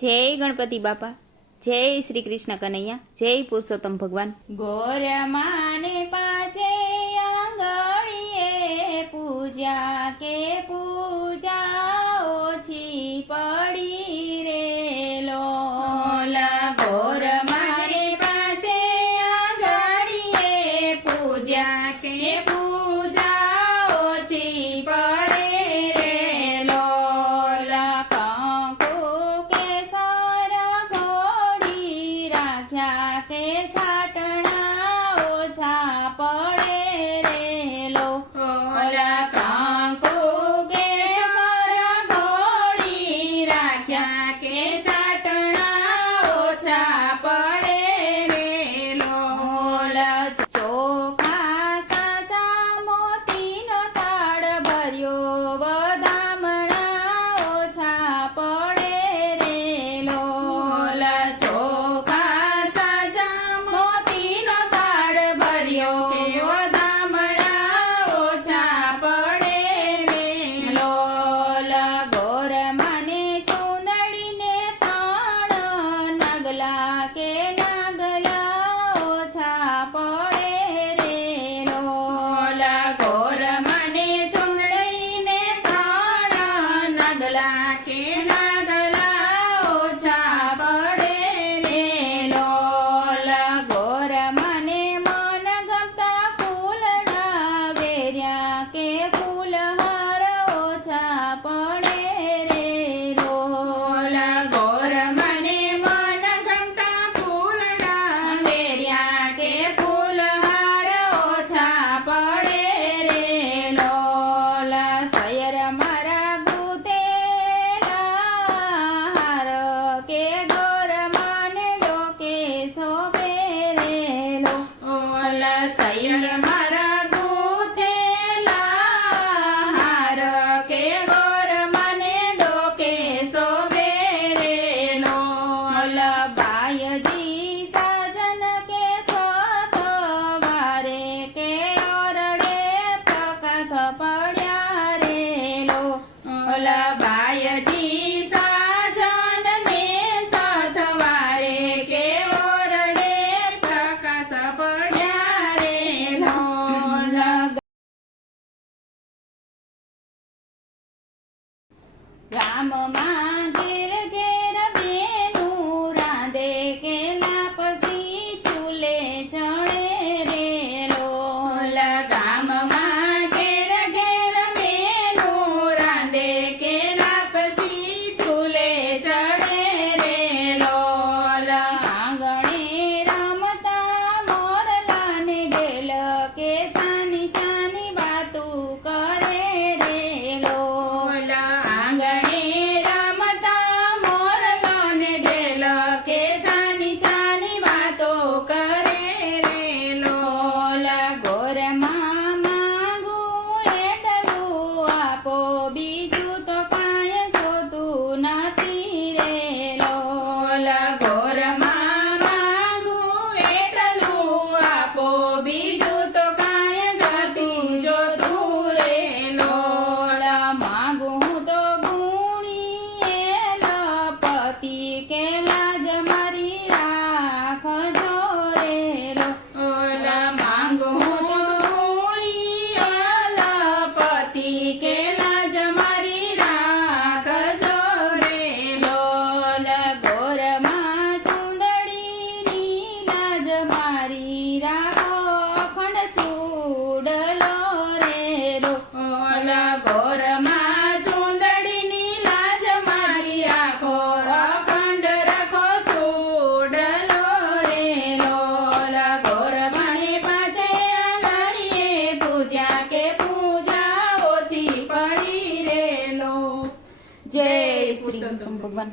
જય ગણપતિ બાપા, જય શ્રી કૃષ્ણ કનૈયા, જય પુરુષોત્તમ ભગવાન। ગોર માને પાછે આંગળીએ પૂજા કે પૂજા ઓછી પડી રે લોલા। ગોર માને પાછે આંગળીએ પૂજા કે પૂજા ઓછી પડે રે લોલા। કંકુ કેસર ઘોડી રાખ્યા કે છાટણા ઓછા પડે રે લોલા। કંકુ કેસર ઘોડી રાખ્યા કે છાટણા ઓછા પડે રે લોલા। ચોખા સાચા મોતીનો થાળ ભર્યો બદામણા ઓછા પડે રે લોલા। ચોખા સાચા મોતીનો થાળ ભર્યો બદામણા ઓછા પડે રે લોલા। ગોર માને ચૂંદડીને ત્રણ નગલા કે નાગલા ઓછા પડે રે લોલા। ગોર માને ચૂંદડીને ત્રણ નગલા કે નાગલા ઓછા પડે રે લોલા। ગોર માને મન ગમતા ફૂલડા વેર્યા કે ફૂલહાર ઓછા પડે રે લોલા। ગોર માને મન ગમતા ફૂલડા વેર્યા કે ફૂલહાર ઓછા પડે રે લોલા। સયર મારા ગુતેલા હાર કે ગોર માને ડોકે શોભે રે લોલા। સયર મારા ગુથેલા હાર કે ગોર માને ડોકે શોભે રે લોલા। બાયજી સાજન કે સથવારે કે ઓરડે પ્રકાશ પડ્યા રે લોલા। બાયજી સાજન ને સથવારે કે ઓરડે પ્રકાશ પડ્યા રે લોલા। ગામમાં ઘેર ઘેર બેનું રાંધે કે લાપસી ચૂલે ચડે રે લોલા। ગામમાં ઘેર ઘેર બેનું રાંધે કે લાપસી ચૂલે ચડે રે લોલા। આંગણે રમતા મોરલાને ડેલ કે છાની છાની વાતું કરે રે લોલા। આંગણે રમતા મોરલાને ડેલ કે છાની છાની વાતો કરે રે લોલા। ગોરમાં માંગું એટલું આપો બીજું તો કાંઈ જોતું નથી રે લોલા। ગોરમાં માંગું એટલું આપો બીજું તો કાંઈ જતી જોતું રે લોલા। માંગું તો ગુણી એલપતિ કે લાજ મારી રાખજો રે લોલા। માંગું તો ગુણી એલપતિ કે લાજ મારી રાખજો રે લોલા। ગોરમાં ચૂંદડીની લાજ મારી રાખો અખંડ ચૂડલો રે લોલા। ગોરમાં ચૂંદડીની લાજ મારી રાખો અખંડ રાખો ચૂડલો રે લોલા। ગોર માને પાછે આંગળીએ પૂજા કે પૂજા ઓછી પડી રે લો। જય શ્રી કૃષ્ણ ભગવાન।